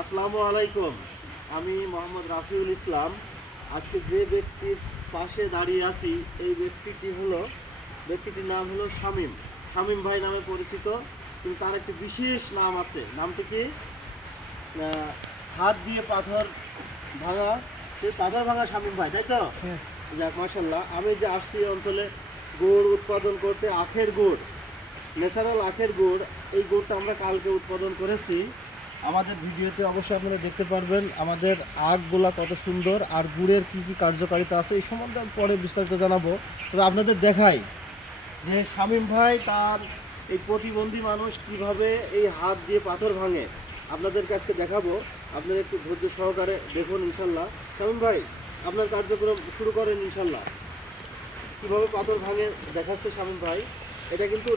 আসসালামু আলাইকুম। আমি মোহাম্মদ রাফিউল ইসলাম। আজকে যে ব্যক্তির পাশে দাঁড়িয়ে আছি এই ব্যক্তিটির নাম হলো শামীম। শামীম ভাই নামে পরিচিত, কিন্তু তার একটি বিশেষ নাম আছে। নামটি কি? হাত দিয়ে পাথর ভাঙা, সেই পাথর ভাঙা শামীম ভাই, তাই তো? যাক, মাশাল্লাহ। আমি যে আসছি এই অঞ্চলে গুড় উৎপাদন করতে, আখের গুড়, ন্যাচারাল আখের গুড়, এই গুড়টা আমরা কালকে উৎপাদন করেছি। আমাদের ভিডিওতে অবশ্যই আপনারা দেখতে পারবেন আমাদের আখগুলা কত সুন্দর আর গুড়ের কী কী কার্যকারিতা আছে এই সম্বন্ধে আমি পরে বিস্তারিত জানাবো। তবে আপনাদের দেখাই যে শামীম ভাই তার এই প্রতিবন্ধী মানুষ কিভাবে এই হাত দিয়ে পাথর ভাঙে, আপনাদেরকে আজকে দেখাবো। আপনারা একটু ধৈর্য সহকারে দেখুন ইনশাল্লাহ। শামীম ভাই, আপনার কার্যক্রম শুরু করেন ইনশাল্লাহ। কীভাবে পাথর ভাঙে দেখাচ্ছে শামীম ভাই। এটা কিন্তু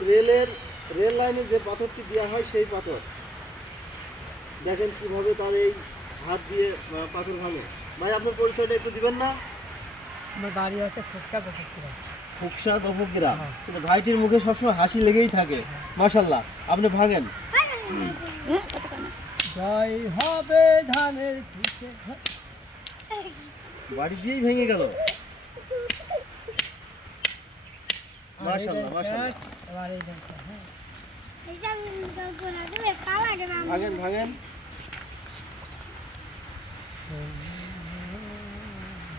রেল লাইনে যে পাথরটি দেওয়া হয় সেই পাথর। দেখেন কিভাবে তার এই হাত দিয়ে পাথর ভাঙে। ভাই, আপনার পরিচয়টা একটু দিবেন না? আমার বাড়ি আছে ফুকসা গফুকিরা। কিন্তু ভাইটির মুখে সবসময় হাসি লেগেই থাকে। মাশাল্লাহ, আপনি ভাঙেন। জয় হবে ধানের শীষে। বাড়ি দিয়েই ভেঙে গেল। মাশাল্লাহ মাশাল্লাহ। ভাঙেন ভাঙেন।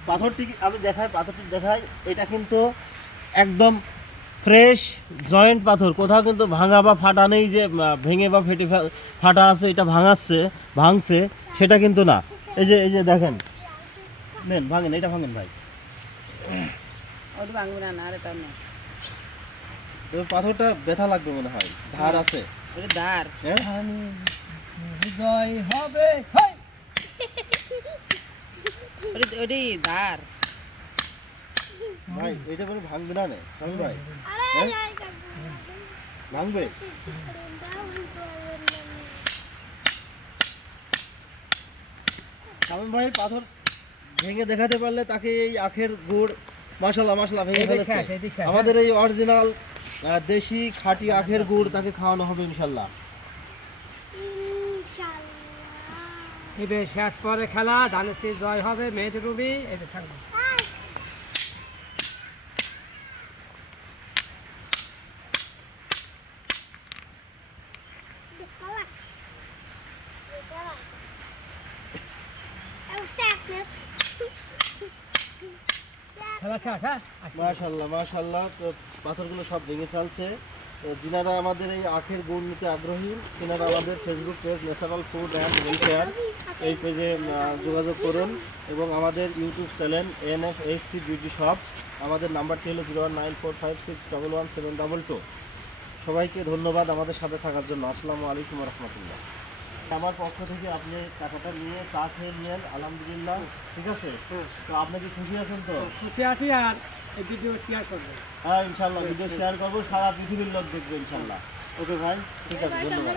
পাথরটি আমি পাথরটি দেখাই। এটা কিন্তু একদম ফ্রেশ জয়েন্ট পাথর, কোথাও কিন্তু ভাঙা বা ফাটা নেই যে ভেঙে বা ফেটে ফাটা আছে এটা ভাঙছে সেটা কিন্তু না। এই যে দেখেন, নেন ভাঙেন, এটা ভাঙেন ভাই। পাথরটা ব্যথা লাগবে মনে হয়, ধার আছে। জয় হবে ধার ভাই, এইটা মানে ভাঙবে না নে শামীম ভাই? ভাঙবে। শামীম ভাই পাথর ভেঙে দেখাতে পারলে তাকে এই আখের গুড় মাশাল্লাহ মাশাল্লাহ ভেঙে ফেলেছে। আমাদের এই অরিজিনাল দেশি খাঁটি আখের গুড় তাকে খাওয়ানো হবে ইনশাল্লাহ। এবার শেষ পরে খেলা, ধানের শীষ জয় হবে, মেহেদি রবি এদের থাকবে। খেলা শেষ, হ্যাঁ। মাশাল্লাহ মাশাল্লাহ। তো পাথরগুলো সব ভেঙে ফেলছে। যিনারা আমাদের এই আখের গুড় নিতে আগ্রহী তিনারা আমাদের Facebook page natural food and welfare এই পেজে যোগাযোগ করুন, এবং আমাদের YouTube channel NFHC beauty shop. আমাদের নাম্বারটি হলো 01456111722। সবাইকে ধন্যবাদ আমাদের সাথে থাকার জন্য। আসসালামু আলাইকুম রহমতুল্লাহ। আমার পক্ষ থেকে আপনি টাকাটা নিয়ে চা খেয়ে নিয়েন, আলহামদুলিল্লাহ। ঠিক আছে, তো আপনি কি খুশি আছেন? তো খুশি আছি, আর এই ভিডিও শেয়ার করবো। হ্যাঁ ইনশাল্লাহ ভিডিও শেয়ার করবো, সারা পৃথিবীর লোক দেখবে ইনশাল্লাহ। ওকে ভাই, ঠিক আছে, ধন্যবাদ।